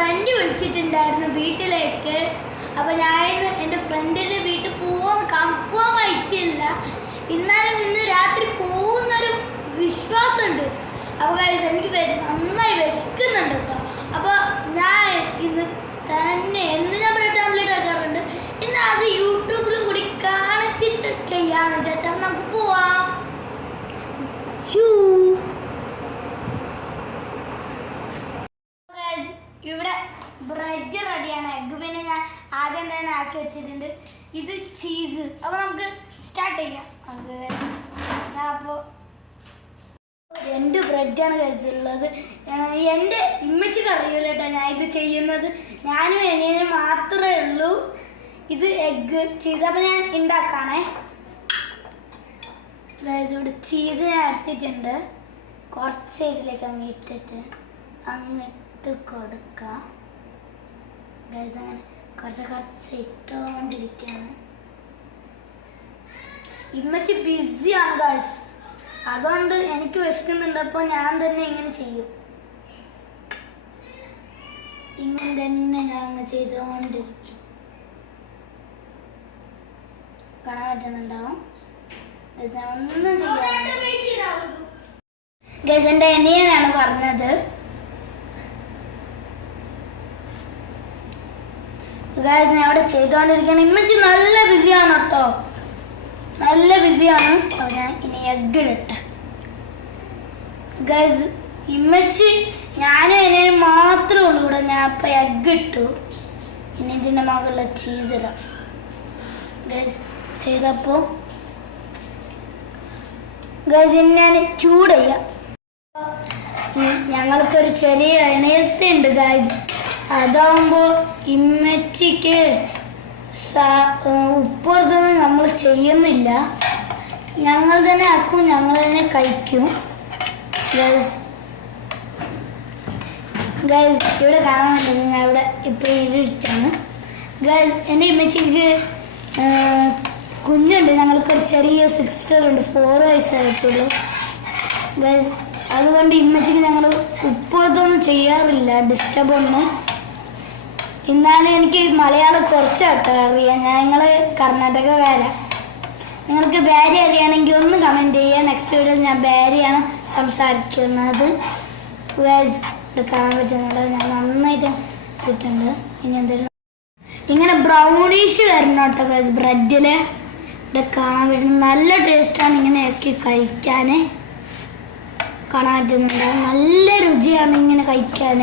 Front വിളിച്ചിട്ടുണ്ടായിരുന്നു വീട്ടിലേക്ക്. അപ്പോൾ ഞാൻ എൻ്റെ ഫ്രണ്ടിൻ്റെ വീട്ടിൽ പോകാൻ കൺഫേം ആയിട്ടില്ല. ഇന്ന് രാത്രി പോകുന്നൊരു വിശ്വാസമുണ്ട്. അപ്പോൾ എനിക്ക് നന്നായി വിശക്കുന്നുണ്ട് കേട്ടോ. അപ്പോൾ ഞാൻ ഇന്ന് തന്നെ ഞാൻ ബ്രെഡ് ഓംലെറ്റ് ആക്കാറുണ്ട്. ഇന്ന് അത് യൂട്യൂബിലും കൂടി കാണിച്ചിട്ട് ചെയ്യാമെന്ന് വിചാരിച്ചാൽ നമുക്ക് പോവാം. ഇവിടെ ബ്രെഡ് റെഡിയാണ്. എഗ്ഗ് പിന്നെ ഞാൻ ആദ്യം തന്നെ ആക്കി വെച്ചിട്ടുണ്ട്. ഇത് ചീസ്. അപ്പോൾ നമുക്ക് സ്റ്റാർട്ട് ചെയ്യാം. ഞാൻ അപ്പോൾ 2 ബ്രെഡാണ് കഴിച്ചിട്ടുള്ളത്. എൻ്റെ ഇമ്മച്ചിക്ക് അറിയില്ല കേട്ടോ ഞാൻ ഇത് ചെയ്യുന്നത്. ഞാനും എനിക്ക് മാത്രമേ ഉള്ളൂ. ഇത് എഗ്ഗ് ചീസ്. അപ്പോൾ ഞാൻ ഉണ്ടാക്കാണേ. ഇവിടെ ചീസ് ഞാൻ എടുത്തിട്ടുണ്ട്. കുറച്ച് ഇതിലേക്ക് അങ്ങ് ഇട്ടിട്ട് അങ്ങോട്ട് കൊടുക്കാം. അങ്ങനെ കുറച്ച് ഇട്ടുകൊണ്ടിരിക്കുകയാണ്. ഇമ്മച്ചി ബിസിയാണ് ഗൈസ്. അതുകൊണ്ട് എനിക്ക് വിശക്കുന്നുണ്ട്. അപ്പോൾ ഞാൻ തന്നെ ഇങ്ങനെ ചെയ്യും. ഇങ്ങനെ തന്നെ ഞാൻ അങ്ങ് ചെയ്തുകൊണ്ടിരിക്കും. കാണാൻ പറ്റുന്നുണ്ടാവും. ഒന്നും ചെയ്യാൻ ഗൈസ് എൻ്റെ അനിയനാണ് പറഞ്ഞത്. ഗൈസ് ഞാൻ അവിടെ ചെയ്തുകൊണ്ടിരിക്കുകയാണ്. ഇമ്മച്ചി നല്ല ബിസിയാണ് കേട്ടോ, നല്ല ബിസിയാണ്. അപ്പോൾ ഞാൻ ഇനി എഗ്ഗ് ഇടട്ടെ ഗൈസ്. ഇമ്മച്ചി ഞാനും അനിയനും മാത്രമേ ഉള്ളൂ ഇവിടെ. ഞാൻ അപ്പോൾ എഗ്ഗ് ഇട്ടു. ഇനി ഇതിൻ്റെ മകളുടെ ചീസ് ഇടാം ഗൈസ്. ചെയ്തപ്പോൾ ഗൈസ് ഇനി ഞാൻ ചൂട് ചെയ്യാം. ഞങ്ങൾക്കൊരു ചെറിയ എണ്ണയത്തുണ്ട് ഗൈസ്. അതാകുമ്പോൾ ഇമ്മച്ചിക്ക് ഉപ്പൊന്നും നമ്മൾ ചെയ്യുന്നില്ല. ഞങ്ങൾ തന്നെ ആക്കും, ഞങ്ങൾ തന്നെ കഴിക്കും ഗൈസ്. ഗൈസ് ഇവിടെ കാണാൻ വേണ്ടി ഞാൻ ഇവിടെ ഇപ്പോൾ ഇടിച്ചാണ് ഗൈസ്. എൻ്റെ ഇമ്മച്ചിക്ക് കുഞ്ഞുണ്ട്. ഞങ്ങൾക്കൊരു ചെറിയ സിസ്റ്റർ ഉണ്ട്. 4 വയസ്സായിട്ടുള്ളൂ ഗൈസ്. അതുകൊണ്ട് ഇമ്മച്ചിക്ക് ഞങ്ങൾ ഉപ്പൊന്നും ചെയ്യാറില്ല, ഡിസ്റ്റർബ് ഒന്നും. ഇന്നാണ് എനിക്ക് മലയാളം കുറച്ചാട്ടോ അറിയാം. ഞങ്ങൾ കർണാടകക്കാരാണ്. നിങ്ങൾക്ക് ബാരി അറിയുകയാണെങ്കിൽ ഒന്ന് കമൻറ്റ് ചെയ്യുക. നെക്സ്റ്റ് വീഡിയോയിൽ ഞാൻ ബാരിയാണ് സംസാരിക്കുന്നത്. ഇവിടെ കാണാൻ പറ്റുന്നുണ്ട്. ഞാൻ നന്നായിട്ട് ഇട്ടിട്ടുണ്ട്. ഇനി എന്തെങ്കിലും ഇങ്ങനെ ബ്രൗണിഷ് വരണം കേട്ടോ ഗൈസ് ബ്രെഡിൽ. ഇവിടെ കാണാൻ പറ്റുന്ന നല്ല ടേസ്റ്റാണ്. ഇങ്ങനെ ആക്കി കഴിക്കാൻ കാണാൻ പറ്റുന്നുണ്ട്. നല്ല രുചിയാണ് ഇങ്ങനെ കഴിക്കാൻ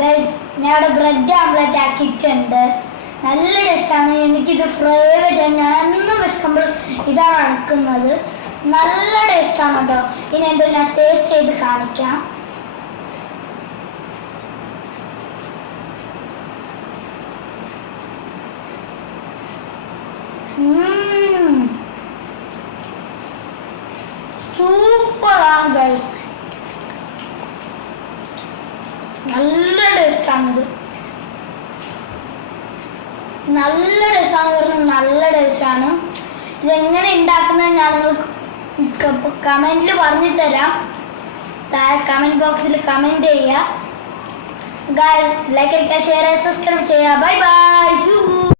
ഗൈസ്. ഞാൻ അവിടെ ബ്രെഡ് ഓംലെറ്റ് ആക്കിയിട്ടുണ്ട്. നല്ല ടേസ്റ്റാണ്. എനിക്കിത് ഫേവറേറ്റ് ആണ്. ഞാൻ എന്നും വിശക്കുമ്പോൾ ഇതാണ് അണക്കുന്നത്. നല്ല ടേസ്റ്റാണ് കേട്ടോ. ഇനി എന്തെങ്കിലും ഞാൻ ടേസ്റ്റ് ചെയ്ത് കാണിക്കാം. സൂപ്പറാണ് ഗൈസ്. നല്ല ടേസ്റ്റാണിത്. നല്ല ടേസ്റ്റാണ് പറയുന്നത്. നല്ല ടേസ്റ്റാണ്. ഇതെങ്ങനെ ഉണ്ടാക്കുന്നത് ഞാൻ നിങ്ങൾക്ക് കമൻറ്റിൽ പറഞ്ഞു തരാം. താഴെ കമൻറ്റ് ബോക്സിൽ കമൻറ്റ് ചെയ്യുക ഗൈസ്. ലൈക്ക് അടിക്കുക, ഷെയർ ചെയ്യുക, സബ്സ്ക്രൈബ് ചെയ്യുക. Bye bye.